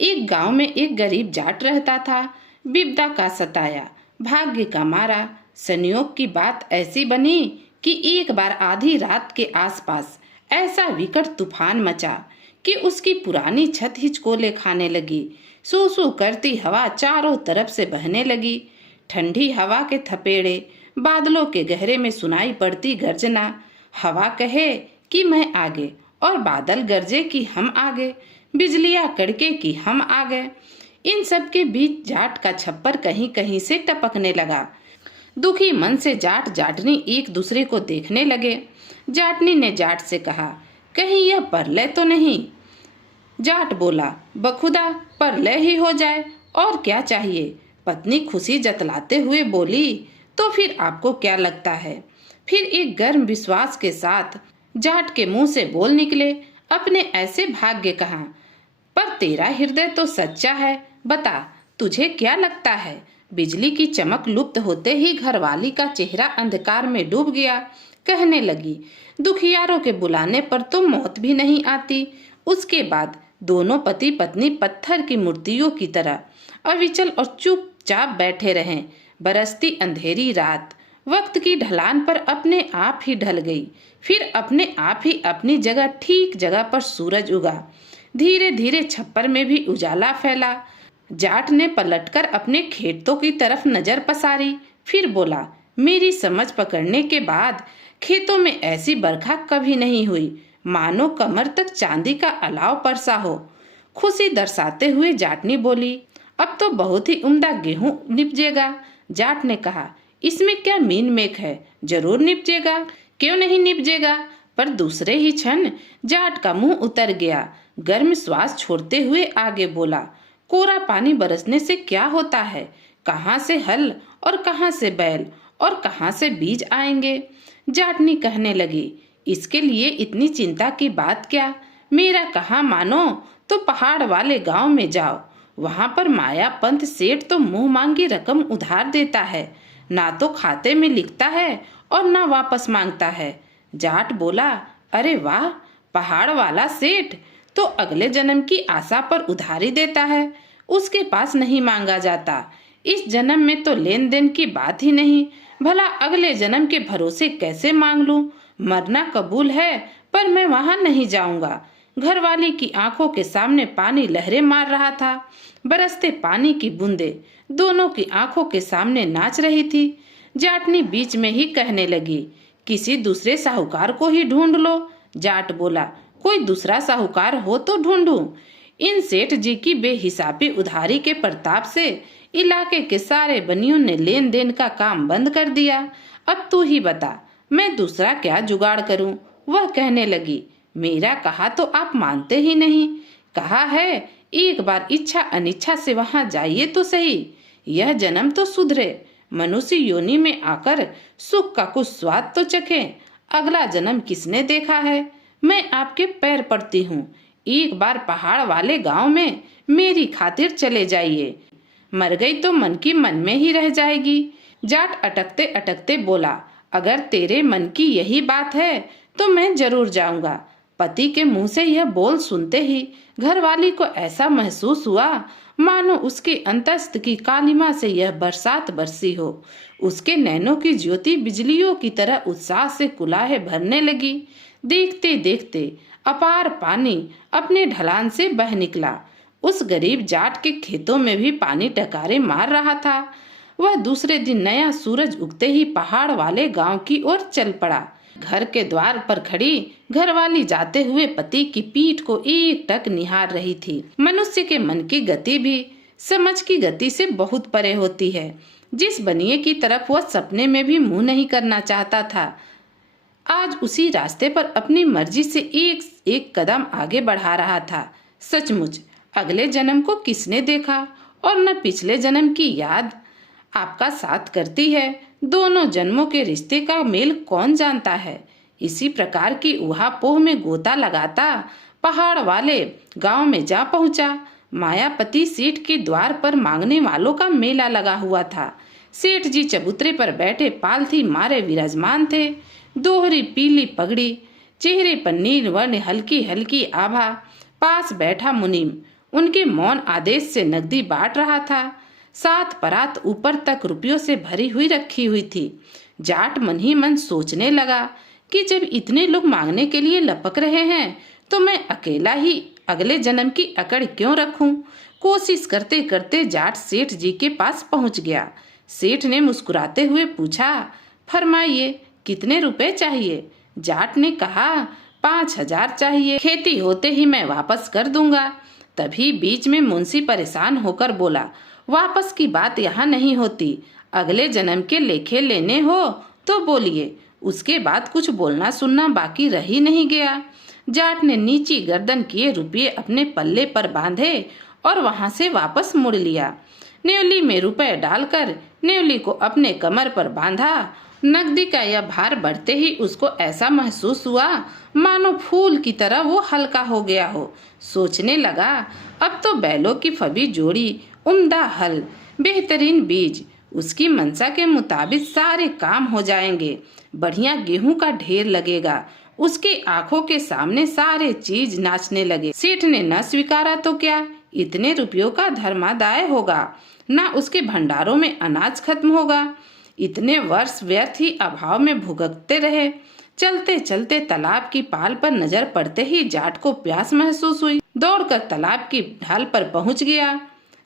एक गांव में एक गरीब जाट रहता था। विपदा का सताया, भाग्य का मारा। संयोग की बात ऐसी बनी कि एक बार आधी रात के आसपास ऐसा विकट तूफान मचा कि उसकी पुरानी छत हिचकोले खाने लगी। सू सू करती हवा चारों तरफ से बहने लगी। ठंडी हवा के थपेड़े, बादलों के गहरे में सुनाई पड़ती गर्जना। हवा कहे कि मैं आगे और बादल गरजे कि हम आगे, बिजलियां कड़के कि हम आगे। इन सब के बीच जाट का छप्पर कहीं कहीं से टपकने लगा। दुखी मन से जाट जाटनी एक दूसरे को देखने लगे। जाटनी ने जाट से कहा, कहीं यह परलय तो नहीं? जाट बोला, बखुदा परलय ही हो जाए और क्या चाहिए। पत्नी खुशी जतलाते हुए बोली, तो फिर आपको क्या लगता है? फिर एक गर्म विश्वास के साथ जाट के मुंह से बोल निकले, अपने ऐसे भाग्य कहाँ, पर तेरा हृदय तो सच्चा है। बता, तुझे क्या लगता है? बिजली की चमक लुप्त होते ही घरवाली का चेहरा अंधकार में डूब गया। कहने लगी, दुखियारों के बुलाने पर तो मौत भी नहीं आती। उसके बाद दोनों पति पत्नी पत्थर की मूर्तियों की तरह अविचल और चुपचाप बैठे रहे। बरसती अंधेरी रात वक्त की ढलान पर अपने आप ही ढल गई। फिर अपने आप ही अपनी जगह ठीक जगह पर सूरज उगा। धीरे धीरे छप्पर में भी उजाला फैला। जाट ने पलटकर अपने खेतों की तरफ नजर पसारी। फिर बोला, मेरी समझ पकड़ने के बाद खेतों में ऐसी बरखा कभी नहीं हुई, मानो कमर तक चांदी का अलाव परसा हो। खुशी दर्शाते हुए जाटनी बोली, अब तो बहुत ही उम्दा गेहूं निपजेगा। जाट ने कहा, इसमें क्या मीन मेख है, जरूर निपजेगा। क्यों नहीं निपजेगा? पर दूसरे ही क्षण जाट का मुंह उतर गया। गर्म श्वास छोड़ते हुए आगे बोला, कोरा पानी बरसने से क्या होता है? कहाँ से हल और कहाँ से बैल और कहाँ से बीज आएंगे? जाटनी कहने लगी, इसके लिए इतनी चिंता की बात क्या? मेरा कहा मानो तो पहाड़ वाले गांव में जाओ। वहां पर माया पंथ सेठ तो मुंह मांगी रकम उधार देता है, ना तो खाते में लिखता है और ना वापस मांगता है। जाट बोला, अरे वाह, पहाड़ वाला सेठ तो अगले जन्म की आशा पर उधारी देता है, उसके पास नहीं मांगा जाता। इस जन्म में तो लेन देन की बात ही नहीं, भला अगले जन्म के भरोसे कैसे मांग लूं? मरना कबूल है पर मैं वहां नहीं जाऊंगा। घरवाली की आंखों के सामने पानी लहरें मार रहा था। बरसते पानी की बूंदें दोनों की आंखों के सामने नाच रही थी। जाटनी बीच में ही कहने लगी, किसी दूसरे साहूकार को ही ढूंढ लो। जाट बोला, कोई दूसरा साहूकार हो तो ढूंढूं? इन सेठ जी की बेहिसाबी उधारी के प्रताप से इलाके के सारे बनियों ने लेन देन का काम बंद कर दिया। अब तू ही बता, मैं दूसरा क्या जुगाड़ करूं? वह कहने लगी, मेरा कहा तो आप मानते ही नहीं। कहा है एक बार इच्छा अनिच्छा से वहां जाइए तो सही। यह जन्म तो सुधरे, मनुष्य योनि में आकर सुख का कुछ स्वाद तो चखे। अगला जन्म किसने देखा है? मैं आपके पैर पड़ती हूँ, एक बार पहाड़ वाले गांव में मेरी खातिर चले जाइए। मर गई तो मन की मन में ही रह जाएगी। जाट अटकते अटकते बोला, अगर तेरे मन की यही बात है तो मैं जरूर जाऊंगा। पति के मुंह से यह बोल सुनते ही घरवाली को ऐसा महसूस हुआ मानो उसके अंतस्थ की कालिमा से यह बरसात बरसी हो। उसके नैनों की ज्योति बिजलियों की तरह उत्साह से कुलाहे भरने लगी। देखते देखते अपार पानी अपने ढलान से बह निकला। उस गरीब जाट के खेतों में भी पानी टकारे मार रहा था। वह दूसरे दिन नया सूरज उगते ही पहाड़ वाले गांव की ओर चल पड़ा। घर के द्वार पर खड़ी घरवाली जाते हुए पति की पीठ को एक टक निहार रही थी। मनुष्य के मन की गति भी समझ की गति से बहुत परे होती है। जिस बनिए की तरफ वह सपने में भी मुंह नहीं करना चाहता था, आज उसी रास्ते पर अपनी मर्जी से एक एक कदम आगे बढ़ा रहा था। सचमुच अगले जन्म को किसने देखा और न पिछले जन्म की याद आपका साथ करती है। दोनों जन्मों के रिश्ते का मेल कौन जानता है। इसी प्रकार की उहापोह में गोता लगाता पहाड़ वाले गांव में जा पहुंचा। मायापति सेठ के द्वार पर मांगने वालों का मेला लगा हुआ था। सेठ जी चबूतरे पर बैठे पालथी मारे विराजमान थे। दोहरी पीली पगड़ी, चेहरे पर नील वर्ण हल्की हल्की आभा। पास बैठा मुनीम, उनके मौन आदेश से नकदी बांट रहा था। 7 परात ऊपर तक रुपयों से भरी हुई रखी हुई थी। जाट मन ही मन सोचने लगा कि जब इतने लोग मांगने के लिए लपक रहे हैं तो मैं अकेला ही अगले जन्म की अकड़ क्यों रखूं। कोशिश करते करते जाट सेठ जी के पास पहुंच गया। सेठ ने मुस्कुराते हुए पूछा, फरमाइए कितने रुपए चाहिए। जाट ने कहा, 5,000 चाहिए, खेती होते ही मैं वापस कर दूंगा। तभी बीच में मुंशी परेशान होकर बोला, वापस की बात यहाँ नहीं होती, अगले जन्म के लेखे लेने हो तो बोलिए। उसके बाद कुछ बोलना सुनना बाकी रह ही नहीं गया। जाट ने नीची गर्दन किए रुपये अपने पल्ले पर बांधे और वहां से वापस मुड़ लिया। न्योली में रुपए डालकर न्योली को अपने कमर पर बांधा। नकदी का यह भार बढ़ते ही उसको ऐसा महसूस हुआ मानो फूल की तरह वो हल्का हो गया हो। सोचने लगा, अब तो बैलों की फबी जोड़ी, उम्दा हल, बेहतरीन बीज, उसकी मंशा के मुताबिक सारे काम हो जाएंगे। बढ़िया गेहूं का ढेर लगेगा। उसकी आंखों के सामने सारे चीज नाचने लगे। सेठ ने न स्वीकारा तो क्या, इतने रुपयों का धर्मादाय होगा, ना उसके भंडारों में अनाज खत्म होगा। इतने वर्ष व्यर्थ ही अभाव में भुगतते रहे। चलते चलते तालाब की पाल पर नजर पड़ते ही जाट को प्यास महसूस हुई। दौड़कर तालाब की ढाल पर पहुंच गया।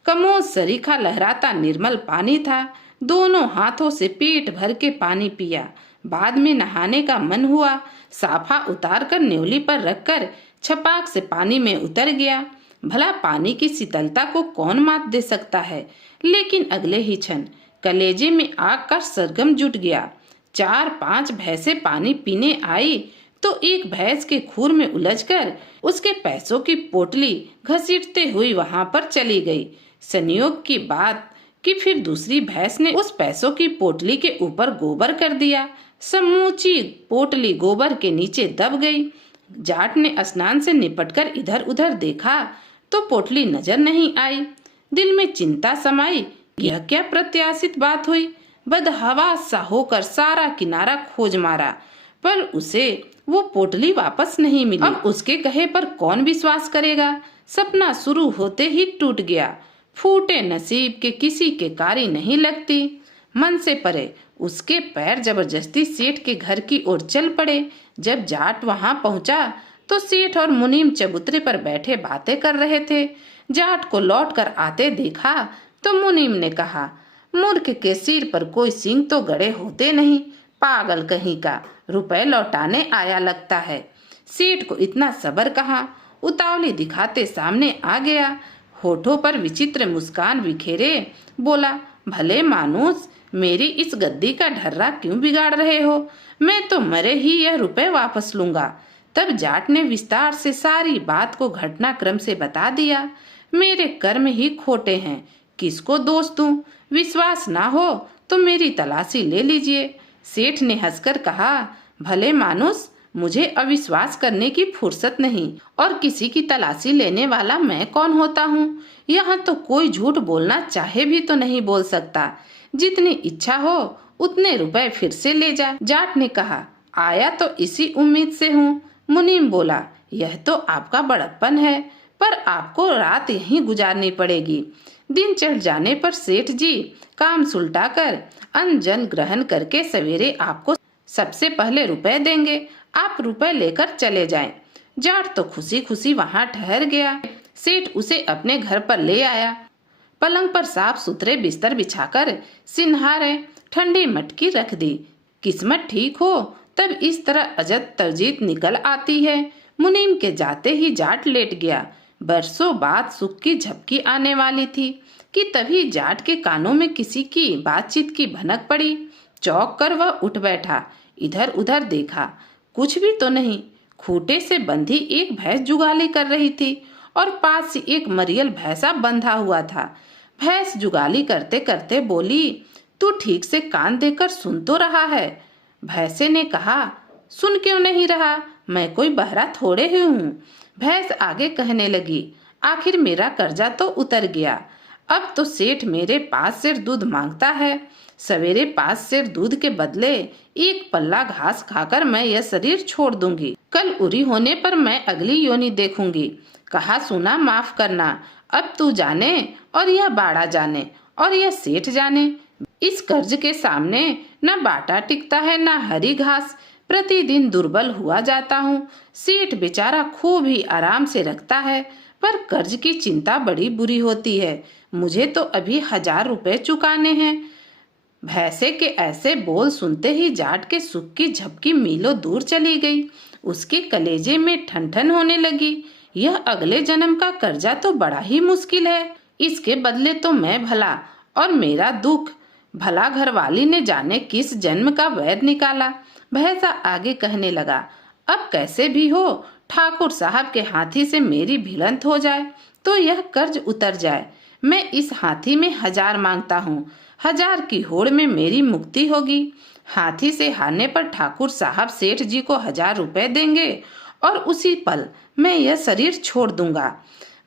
कमोद सरीखा लहराता निर्मल पानी था। दोनों हाथों से पेट भर के पानी पिया। बाद में नहाने का मन हुआ। साफा उतार कर न्योली पर रखकर छपाक से पानी में उतर गया। भला पानी की शीतलता को कौन मात दे सकता है। लेकिन अगले ही क्षण कलेजे में आग का सरगम जुट गया। 4-5 भैंसें पानी पीने आई तो एक भैंस के खूर में उलझकर उसके पैसों की पोटली घसीटते हुई वहां पर चली गई। संयोग की बात कि फिर दूसरी भैंस ने उस पैसों की पोटली के ऊपर गोबर कर दिया। समूची पोटली गोबर के नीचे दब गई। जाट ने स्नान से निपटकर इधर उधर देखा तो पोटली नजर नहीं आई। दिल में चिंता समाई, यह क्या प्रत्याशित बात हुई। बदहवास सा होकर सारा किनारा खोज मारा पर उसे वो पोटली वापस नहीं मिली। अब उसके कहे पर कौन विश्वास करेगा। सपना शुरू होते ही टूट गया। फूटे नसीब के किसी के कारी नहीं लगती। मन से परे उसके पैर जबरदस्ती सेठ के घर की ओर चल पड़े। जब जाट वहां पहुंचा तो सेठ और मुनीम चबूतरे पर बैठे बातें कर रहे थे। जाट को लौटकर आते देखा तो मुनीम ने कहा, मूर्ख के सिर पर कोई सींग तो गड़े होते नहीं, पागल कहीं का, रुपए लौटाने आया लगता है। सेठ को इतना सब्र कहाँ, उतावली दिखाते सामने आ गया। होठों पर विचित्र मुस्कान बिखेरे बोला, भले मानुस, मेरी इस गद्दी का ढर्रा क्यों बिगाड़ रहे हो। मैं तो मरे ही यह रुपए वापस लूंगा। तब जाट ने विस्तार से सारी बात को घटनाक्रम से बता दिया। मेरे कर्म ही खोटे हैं, किसको दोष दूं। विश्वास ना हो तो मेरी तलाशी ले लीजिए। सेठ ने हंसकर कहा, भले मानुस, मुझे अविश्वास करने की फुर्सत नहीं, और किसी की तलाशी लेने वाला मैं कौन होता हूँ। यहाँ तो कोई झूठ बोलना चाहे भी तो नहीं बोल सकता। जितनी इच्छा हो उतने रुपए फिर से ले जा। जाट ने कहा, आया तो इसी उम्मीद से हूँ। मुनीम बोला, यह तो आपका बड़प्पन है, पर आपको रात यहीं गुजारनी पड़ेगी। दिन चढ़ जाने पर सेठ जी काम सुलटाकर अन्न ग्रहण करके सवेरे आपको सबसे पहले रुपए देंगे। आप रुपए लेकर चले जाएं। जाट तो खुशी खुशी वहां ठहर गया। सेठ उसे अपने घर पर ले आया। पलंग पर साफ सुथरे बिस्तर बिछाकर सिन्हारे ठंडी मटकी रख दी। किस्मत ठीक हो तब इस तरह अजब तरजीत निकल आती है। मुनीम के जाते ही जाट लेट गया। बरसों बाद सुख की झपकी आने वाली थी कि तभी जाट के कानों में किसी की बातचीत की भनक पड़ी। चौंक कर वह उठ बैठा। इधर उधर देखा, कुछ भी तो नहीं। खूंटे से बंधी एक भैंस जुगाली कर रही थी और पास ही एक मरियल भैंसा बंधा हुआ था। भैंस जुगाली करते करते बोली, तू ठीक से कान देकर सुन तो रहा है। भैंसे ने कहा, सुन क्यों नहीं रहा, मैं कोई बहरा थोड़े ही हूँ। भैंस आगे कहने लगी, आखिर मेरा कर्जा तो उतर गया। अब तो सेठ मेरे पास से दूध मांगता है। सवेरे पास से दूध के बदले एक पल्ला घास खाकर मैं यह शरीर छोड़ दूंगी। कल उरी होने पर मैं अगली योनि देखूंगी। कहा सुना माफ करना, अब तू जाने और यह बाड़ा जाने और यह सेठ जाने। इस कर्ज के सामने न बाटा टिकता है न हरी घास। प्रतिदिन दुर्बल हुआ जाता हूँ। सेठ बेचारा खूब ही आराम से रखता है, पर कर्ज की चिंता बड़ी बुरी होती है। मुझे तो अभी 1000 रुपए चुकाने हैं। भैंसे के ऐसे बोल सुनते ही जाट के सुख की झपकी मीलों दूर चली गई। उसके कलेजे में ठनठन होने लगी। यह अगले जन्म का कर्जा तो बड़ा ही मुश्किल है। इसके बदले तो मैं भला और मेरा दुख। भला घरवाली ने जाने किस जन्म का वैर निकाला। भैंसा आगे कहने लगा, अब कैसे भी हो ठाकुर साहब के हाथी से मेरी भिड़ंत हो जाए तो यह कर्ज उतर जाए। मैं इस हाथी में 1000 मांगता हूँ। 1000 की होड़ में मेरी मुक्ति होगी। हाथी से हारने पर ठाकुर साहब सेठ जी को 1000 रुपए देंगे और उसी पल मैं यह शरीर छोड़ दूंगा।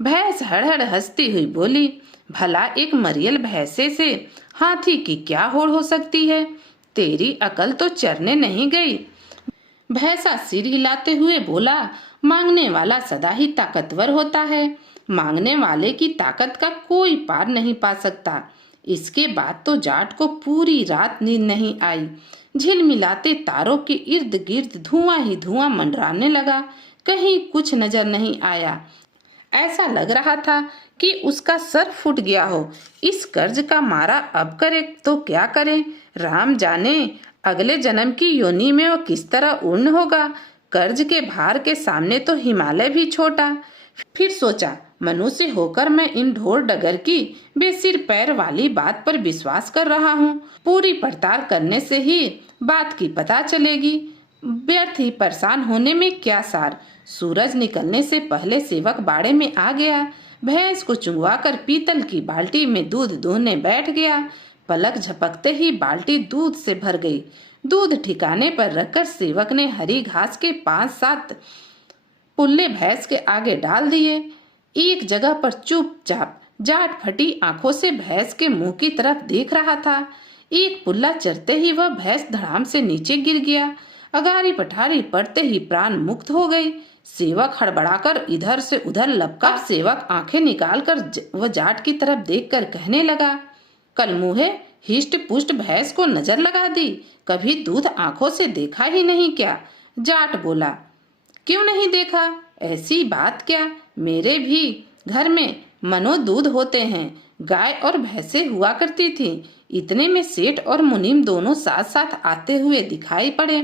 भैंस हड़हड़ हंसती हुई बोली, भला एक मरियल भैंसे से हाथी की क्या होड़ हो सकती है? तेरी अकल तो चरने नहीं गई। भैंसा सिर हिलाते हुए बोला, मांगने वाला सदा ही ताकतवर होता है। मांगने वाले की ताकत का कोई पार नहीं पा सकता। इसके बाद तो जाट को पूरी रात नींद नहीं आई। झिलमिलाते तारों के इर्द गिर्द धुआं ही धुआं मंडराने लगा। कहीं कुछ नजर नहीं आया। ऐसा लग रहा था कि उसका सर फूट गया हो। इस कर्ज का मारा अब करे तो क्या करे? राम जाने अगले जन्म की योनि में वो किस तरह उड़न होगा। कर्ज के भार के सामने तो हिमालय भी छोटा। फिर सोचा, मनुष्य होकर मैं इन ढोर डगर की बेसिर पैर वाली बात पर विश्वास कर रहा हूँ। पूरी पड़ताल करने से ही बात की पता चलेगी। व्यर्थ ही परेशान होने में क्या सार। सूरज निकलने से पहले सेवक बाड़े में आ गया। भैंस को चुंगवाकर पीतल की बाल्टी में दूध दूहने बैठ गया। पलक झपकते ही बाल्टी दूध से भर गई। दूध ठिकाने पर रखकर सेवक ने हरी घास के 5-7 पुल्ले भैंस के आगे डाल दिए। एक जगह पर चुपचाप जाट फटी आंखों से भैंस के मुंह की तरफ देख रहा था। एक पुल्ला चरते ही वह भैंस धड़ाम से नीचे गिर गया। अगारी पठारी पड़ते ही प्राण मुक्त हो गई। सेवक हड़बड़ाकर इधर से उधर लपका। सेवक आंखें निकालकर वह जाट की तरफ देखकर कहने लगा, कल मुहे हिष्ट पुष्ट भैंस को नजर लगा दी, कभी दूध आंखों से देखा ही नहीं क्या? जाट बोला, क्यों नहीं देखा? ऐसी बात क्या, मेरे भी घर में मनो दूध होते हैं। गाय और भैंसे हुआ करती थी। इतने में सेठ और मुनीम दोनों साथ साथ आते हुए दिखाई पड़े।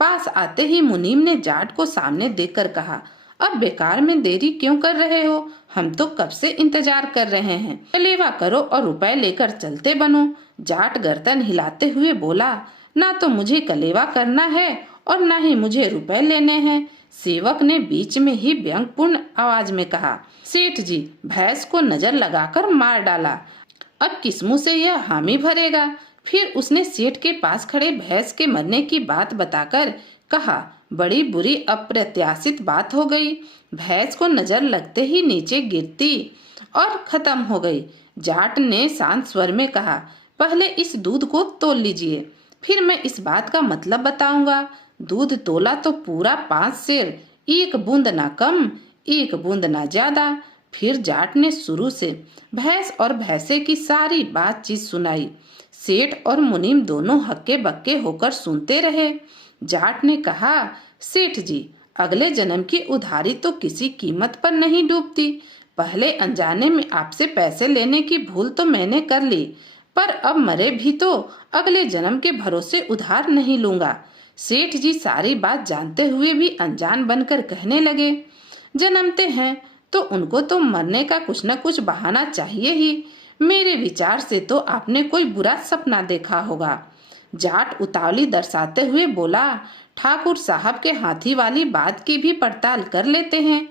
पास आते ही मुनीम ने जाट को सामने देखकर कहा, अब बेकार में देरी क्यों कर रहे हो? हम तो कब से इंतजार कर रहे हैं। कलेवा करो और रुपए लेकर चलते बनो। जाट गर्दन हिलाते हुए बोला, ना तो मुझे कलेवा करना है और ना ही मुझे रुपए लेने हैं। सेवक ने बीच में ही व्यंग्यपूर्ण आवाज में कहा, सेठ जी भैंस को नजर लगाकर मार डाला, अब किस मुंह से यह हामी भरेगा? फिर उसने सेठ के पास खड़े भैंस के मरने की बात बताकर कहा, बड़ी बुरी अप्रत्याशित बात हो गई। भैंस को नजर लगते ही नीचे गिरती और खत्म हो गई। जाट ने शांत स्वर में कहा, पहले इस दूध को तोल लीजिए, फिर मैं इस बात का मतलब बताऊंगा। दूध तोला तो पूरा 5 सेर, 1 बूंद ना कम 1 बूंद ना ज्यादा। फिर जाट ने शुरू से भैंस और भैंसे की सारी बातचीत सुनाई। सेठ और मुनीम दोनों हक्के बक्के होकर सुनते रहे। जाट ने कहा, सेठ जी अगले जन्म की उधारी तो किसी कीमत पर नहीं डूबती। पहले अनजाने में आपसे पैसे लेने की भूल तो मैंने कर ली, पर अब मरे भी तो अगले जन्म के भरोसे उधार नहीं लूंगा। सेठ जी सारी बात जानते हुए भी अनजान बनकर कहने लगे, जन्मते हैं तो उनको तो मरने का कुछ न कुछ बहाना चाहिए ही। मेरे विचार से तो आपने कोई बुरा सपना देखा होगा। जाट उतावली दर्शाते हुए बोला, ठाकुर साहब के हाथी वाली बात की भी पड़ताल कर लेते हैं।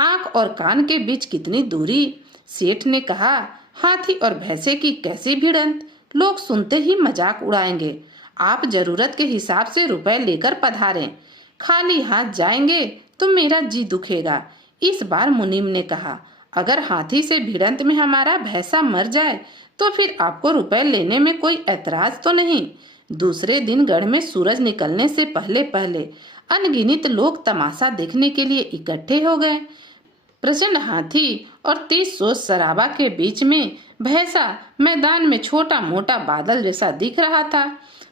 आंख और कान के बीच कितनी दूरी? सेठ ने कहा, हाथी और भैंसे की कैसी भिड़ंत, लोग सुनते ही मजाक उड़ाएंगे। आप जरूरत के हिसाब से रुपए लेकर पधारें। खाली हाथ जाएंगे तो मेरा जी दुखेगा। इस बार मुनीम ने कहा, अगर हाथी से भिड़ंत में हमारा भैंसा मर जाए तो फिर आपको रुपए लेने में कोई ऐतराज तो नहीं। दूसरे दिन गढ़ में सूरज निकलने से पहले पहले अनगिनत लोग तमाशा देखने के लिए इकट्ठे हो गए। प्रचंड हाथी और तेज सोच शराबा के बीच में भैंसा मैदान में छोटा मोटा बादल जैसा दिख रहा था।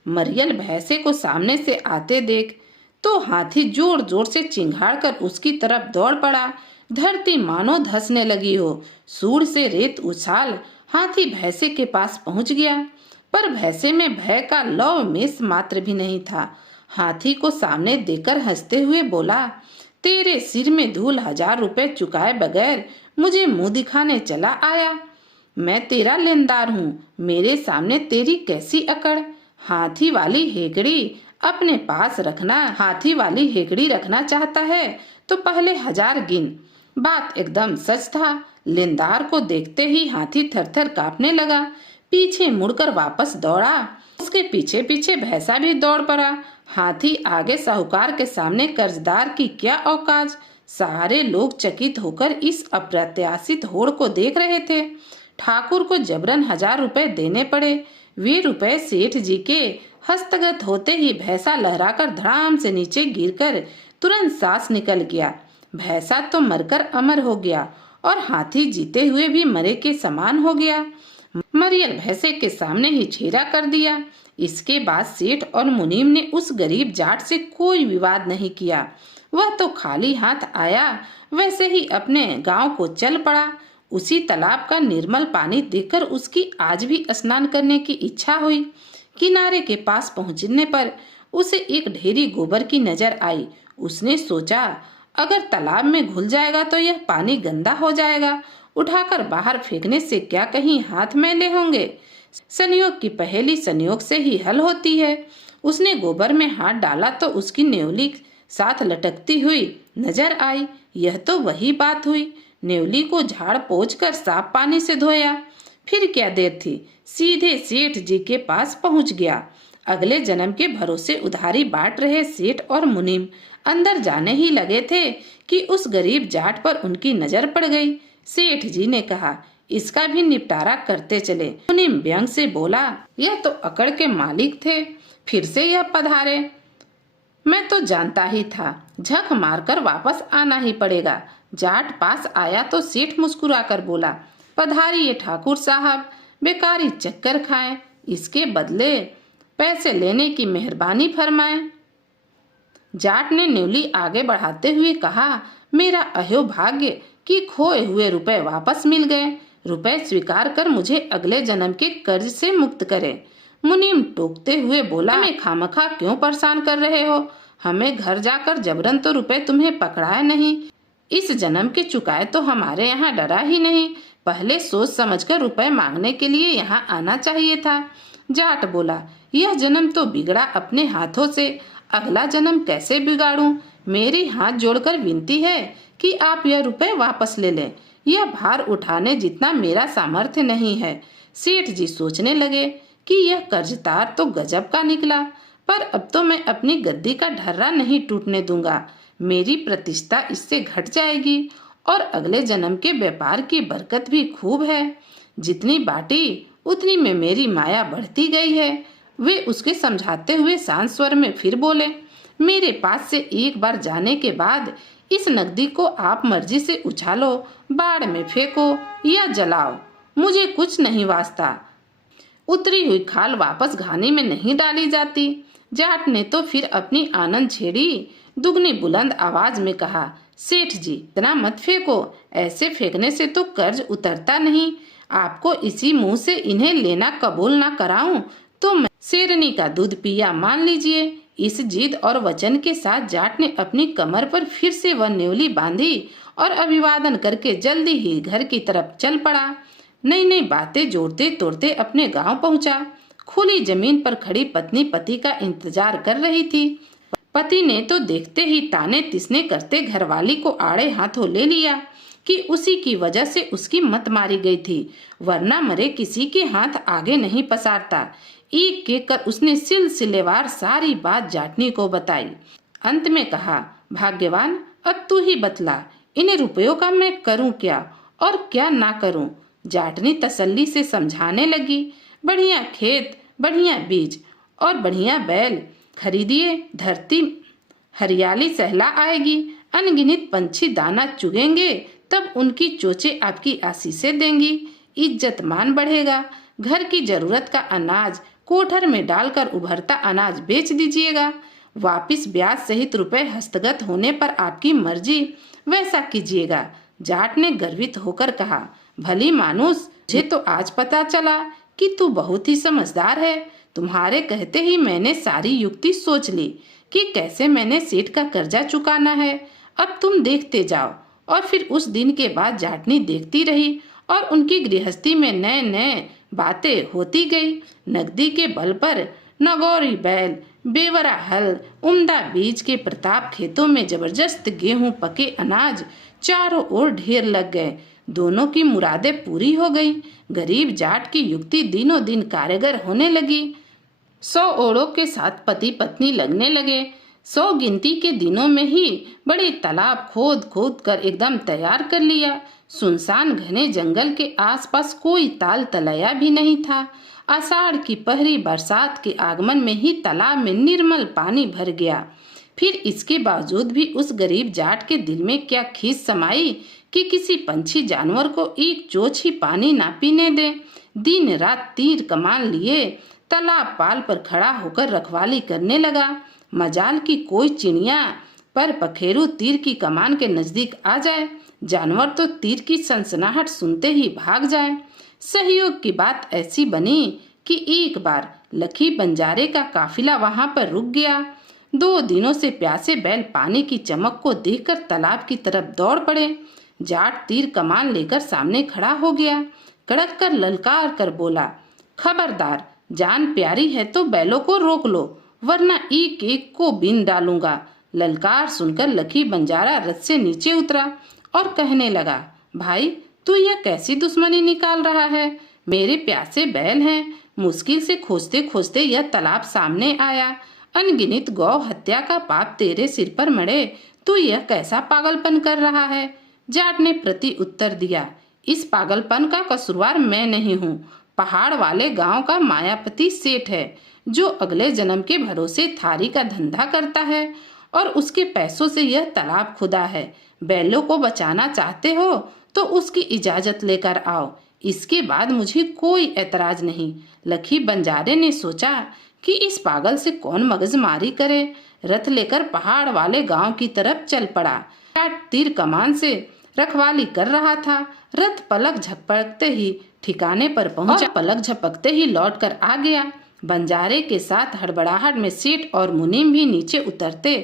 मरियल भैंसे को सामने से आते देख तो हाथी जोर जोर से चिंघाड़ कर उसकी तरफ दौड़ पड़ा। धरती मानो धंसने लगी हो। सूंड से रेत उछाल हाथी भैंसे के पास पहुंच गया, पर भैंसे में भय का लौ मेष मात्र भी नहीं था। हाथी को सामने देकर हंसते हुए बोला, तेरे सिर में धूल 1000 रुपए चुकाए बगैर मुझे मुंह दिखाने चला आया। मैं तेरा लेनदार हूँ, मेरे सामने तेरी कैसी अकड़। हाथी वाली हेकड़ी रखना चाहता है तो पहले 1000 गिन। बात एकदम सच था। लेनदार को देखते ही हाथी थरथर कांपने लगा, पीछे मुड़कर वापस दौड़ा। उसके पीछे पीछे भैंसा भी दौड़ पड़ा। हाथी आगे साहूकार के सामने कर्जदार की क्या औकात। सारे लोग चकित होकर इस अप्रत्याशित होड़ को देख रहे थे। ठाकुर को जबरन 1000 रुपए देने पड़े। वे रुपए सेठ जी के हस्तगत होते ही भैंसा लहराकर धड़ाम से नीचे गिरकर तुरंत सांस निकल गया। भैंसा तो मरकर अमर हो गया और हाथी जीते हुए भी मरे के समान हो गया। मरियल भैंसे के सामने ही छेड़ा कर दिया। इसके बाद सेठ और मुनीम ने उस गरीब जाट से कोई विवाद नहीं किया। वह तो खाली हाथ आया वैसे ही अपने गांव को चल पड़ा। उसी तालाब का निर्मल पानी देखकर उसकी आज भी स्नान करने की इच्छा हुई। किनारे के पास पहुंचने पर उसे एक ढेरी गोबर की नजर आई। उसने सोचा, अगर तालाब में घुल जाएगा तो यह पानी गंदा हो जाएगा, उठाकर बाहर फेंकने से क्या कहीं हाथ मैले होंगे। संयोग की पहेली संयोग से ही हल होती है। उसने गोबर में हाथ डाला तो उसकी नेवली साथ लटकती हुई नजर आई। यह तो वही बात हुई। नेवली को झाड़ पोंछ कर साफ पानी से धोया। फिर क्या देर थी, सीधे सेठ जी के पास पहुंच गया। अगले जन्म के भरोसे उधारी बांट रहे सेठ और मुनीम अंदर जाने ही लगे थे कि उस गरीब जाट पर उनकी नजर पड़ गई। सेठ जी ने कहा, इसका भी निपटारा करते चले। मुनीम व्यंग से बोला, यह तो अकड़ के मालिक थे, फिर से यह पधारे। मैं तो जानता ही था, झक मारकर वापस आना ही पड़ेगा। जाट पास आया तो सेठ मुस्कुराकर बोला, पधारिए ठाकुर साहब, बेकारी चक्कर खाएं, इसके बदले पैसे लेने की मेहरबानी फरमाएं। जाट ने नेवली आगे बढ़ाते हुए कहा, मेरा अहो भाग्य कि खोए हुए रुपए वापस मिल गए। रुपए स्वीकार कर मुझे अगले जन्म के कर्ज से मुक्त करे। मुनीम टोकते हुए बोला, हमें खामखा क्यों परेशान कर रहे हो? हमें घर जाकर जबरन तो रुपए तुम्हें पकड़ाए नहीं। इस जन्म के चुकाए तो हमारे यहाँ डरा ही नहीं। पहले सोच समझकर रुपए मांगने के लिए यहाँ आना चाहिए था। जाट बोला, यह जन्म तो बिगड़ा अपने हाथों से, अगला जन्म कैसे बिगाड़ूं? मेरी हाथ जोड़कर विनती है कि आप यह रुपए वापस ले लें। यह भार उठाने जितना मेरा सामर्थ्य नहीं है। सेठ जी सोचने लगे कि यह कर्जदार तो गजब का निकला, पर अब तो मैं अपनी गद्दी का ढर्रा नहीं टूटने दूंगा। मेरी प्रतिष्ठा इससे घट जाएगी और अगले जन्म के व्यापार की बरकत भी खूब है। जितनी बाटी उतनी में मेरी माया बढ़ती गई है। वे उसके समझाते हुए शांत स्वर में फिर बोले, मेरे पास से एक बार जाने के बाद इस नकदी को आप मर्जी से उछालो, बाढ़ में फेंको या जलाओ, मुझे कुछ नहीं वास्ता। उतरी हुई खाल वापस घानी में नहीं डाली जाती। जाट ने तो फिर अपनी आनंद छेड़ी, दुगनी बुलंद आवाज में कहा, सेठ जी इतना मत फेंको, ऐसे फेंकने से तो कर्ज उतरता नहीं। आपको इसी मुंह से इन्हें लेना कबूल ना कराऊं तो मैं शेरनी का दूध पिया मान लीजिए। इस जिद और वचन के साथ जाट ने अपनी कमर पर फिर से वह नेवली बांधी और अभिवादन करके जल्दी ही घर की तरफ चल पड़ा। नई नई बातें जोड़ते तोड़ते अपने गांव पहुंचा। खुली जमीन पर खड़ी पत्नी पति का इंतजार कर रही थी। पति ने तो देखते ही ताने तिसने करते घरवाली को आड़े हाथों ले लिया कि उसी की वजह से उसकी मत मारी गई थी, वरना मरे किसी के हाथ आगे नहीं पसारता। एक एक कर उसने सिलसिलेवार सारी बात जाटनी को बताई। अंत में कहा, भाग्यवान अब तू ही बतला, इन रुपयों का मैं करूं क्या और क्या ना करूं। जाटनी तसल्ली से समझाने लगी, बढ़िया खेत, बढ़िया बीज और बढ़िया बैल खरीदिए, धरती हरियाली सहला आएगी, अनगिनत पंछी दाना चुगेंगे तब उनकी चोंचें आपकी आशीषें देंगी, इज्जत मान बढ़ेगा। घर की जरूरत का अनाज कोठर में डालकर उभरता अनाज बेच दीजिएगा। वापिस ब्याज सहित रुपए हस्तगत होने पर आपकी मर्जी, वैसा कीजिएगा। जाट ने गर्वित होकर कहा, भली मानुस, मुझे तो आज पता चला कि तू बहुत ही समझदार है। तुम्हारे कहते ही मैंने सारी युक्ति सोच ली कि कैसे मैंने सेठ का कर्जा चुकाना है। अब तुम देखते जाओ। और फिर उस दिन के बाद जाटनी देखती रही और उनकी गृहस्थी में नए नए बातें होती गई। नकदी के बल पर नगौरी बैल, बेवरा हल, उम्दा बीज के प्रताप खेतों में जबरदस्त गेहूं, पके अनाज चारों ओर ढेर लग गए। दोनों की मुरादें पूरी हो गई। गरीब जाट की युक्ति दिनों दिन कारगर होने लगी। 100 ओड़ों के साथ पति पत्नी लगने लगे। 100 गिनती के दिनों में ही बड़े तालाब खोद खोद कर एकदम तैयार कर लिया। सुनसान घने जंगल के आसपास कोई ताल तलैया भी नहीं था। आषाढ़ की पहली बरसात के आगमन में ही तालाब में निर्मल पानी भर गया। फिर इसके बावजूद भी उस गरीब जाट के दिल में क्या खीस समाई कि किसी पंछी जानवर को एक चोंच ही पानी ना पीने दे। दिन रात तीर कमान लिए तालाब पाल पर खड़ा होकर रखवाली करने लगा। मजाल की कोई चिड़िया पर पखेरु तीर की कमान के नजदीक आ जाए, जानवर तो तीर की सनसनाहट सुनते ही भाग जाए। सहयोग की बात ऐसी बनी कि एक बार लखी बंजारे का काफिला वहां पर रुक गया। 2 दिनों से प्यासे बैल पानी की चमक को देखकर तालाब की तरफ दौड़ पड़े। जाट तीर कमान लेकर सामने खड़ा हो गया। कड़क कर ललकार कर बोला, खबरदार, जान प्यारी है तो बैलों को रोक लो, वरना एक एक को बीन डालूंगा। ललकार सुनकर लखी बंजारा रथ से नीचे उतरा और कहने लगा, भाई तू यह कैसी दुश्मनी निकाल रहा है? मेरे प्यासे बैल हैं। मुश्किल से खोजते खोजते यह तालाब सामने आया। अनगिनत गौ हत्या का पाप तेरे सिर पर मरे, तू यह कैसा पागलपन कर रहा है? जाट ने प्रति उत्तर दिया, इस पागलपन का कसूरवार मैं नहीं हूँ। पहाड़ वाले गांव का मायापति सेठ है, जो अगले जन्म के भरोसे थारी का धंधा करता है और उसके पैसों से यह तालाब खुदा है। बैलों को बचाना चाहते हो तो उसकी इजाजत लेकर आओ, इसके बाद मुझे कोई ऐतराज नहीं। लखी बंजारे ने सोचा कि इस पागल से कौन मगजमारी करे। रथ लेकर पहाड़ वाले गांव की तरफ चल पड़ा। तीर कमान से रखवाली कर रहा था। रथ पलक झपकते ही ठिकाने पर पहुंचा। पलक झपकते ही लौटकर आ गया। बंजारे के साथ हड़बड़ाहट में सेठ और मुनीम भी नीचे उतरते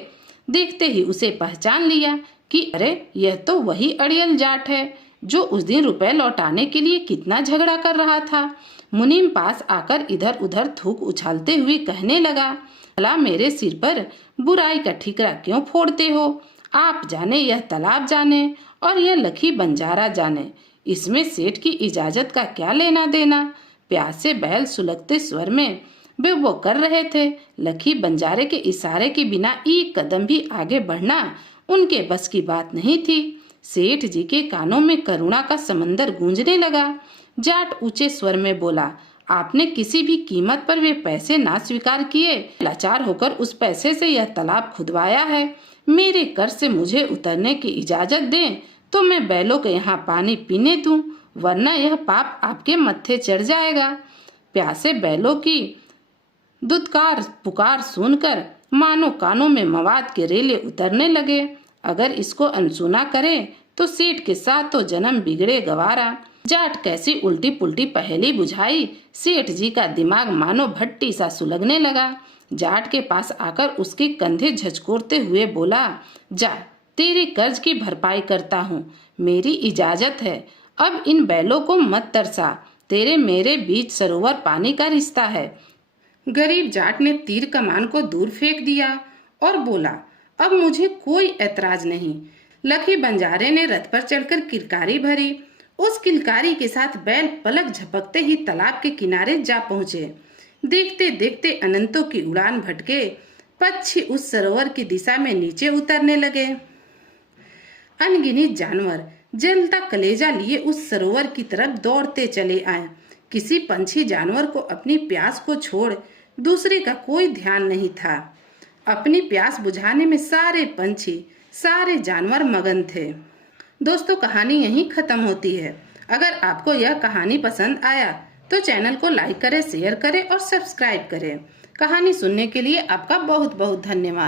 देखते ही उसे पहचान लिया कि अरे, यह तो वही अड़ियल जाट है जो उस दिन रुपए लौटाने के लिए कितना झगड़ा कर रहा था। मुनीम पास आकर इधर उधर थूक उछालते हुए कहने लगा, भला मेरे सिर पर बुराई का ठीकरा क्यों फोड़ते हो? आप जाने, यह तालाब जाने और यह लखी बंजारा जाने, इसमें सेठ की इजाजत का क्या लेना देना? प्यासे बैल सुलगते स्वर में बेवो कर रहे थे। लखी बंजारे के इशारे के बिना एक कदम भी आगे बढ़ना उनके बस की बात नहीं थी। सेठ जी के कानों में करुणा का समंदर गूंजने लगा। जाट ऊंचे स्वर में बोला, आपने किसी भी कीमत पर वे पैसे ना स्वीकार किए। लाचार होकर उस पैसे से यह तालाब खुदवाया है। मेरे कर से मुझे उतरने की इजाजत दें तो मैं बैलों के यहाँ पानी पीने दूं, वरना यह पाप आपके मत्थे चढ़ जाएगा। प्यासे बैलों की दुत्कार पुकार सुनकर मानो कानों में मवाद के रेले उतरने लगे। अगर इसको अनसुना करे तो सेठ के साथ तो जन्म बिगड़े गवारा। जाट कैसी उल्टी पुल्टी पहेली बुझाई। सेठ जी का दिमाग मानो भट्टी सा सुलगने लगा। जाट के पास आकर उसके कंधे झचकोरते हुए बोला, जा, तेरे कर्ज की भरपाई करता हूँ, मेरी इजाजत है। अब इन बैलों को मत तरसा, तेरे मेरे बीच सरोवर पानी का रिश्ता है। गरीब जाट ने तीर कमान को दूर फेंक दिया और बोला, अब मुझे कोई ऐतराज नहीं। लखी बंजारे ने रथ पर चढ़कर किलकारी भरी। उस किलकारी के साथ बैल पलक झपकते ही तालाब के किनारे जा पहुंचे। देखते देखते अनंतों की उड़ान भटके पक्षी उस सरोवर की दिशा में नीचे उतरने लगे। अनगिनत जानवर जलता कलेजा लिए उस सरोवर की तरफ दौड़ते चले आए। किसी पंछी जानवर को अपनी प्यास को छोड़ दूसरे का कोई ध्यान नहीं था। अपनी प्यास बुझाने में सारे पंछी, सारे जानवर मगन थे। दोस्तों, कहानी यहीं खत्म होती है। अगर आपको यह कहानी पसंद आया तो चैनल को लाइक करें, शेयर करें और सब्सक्राइब करें। कहानी सुनने के लिए आपका बहुत बहुत धन्यवाद।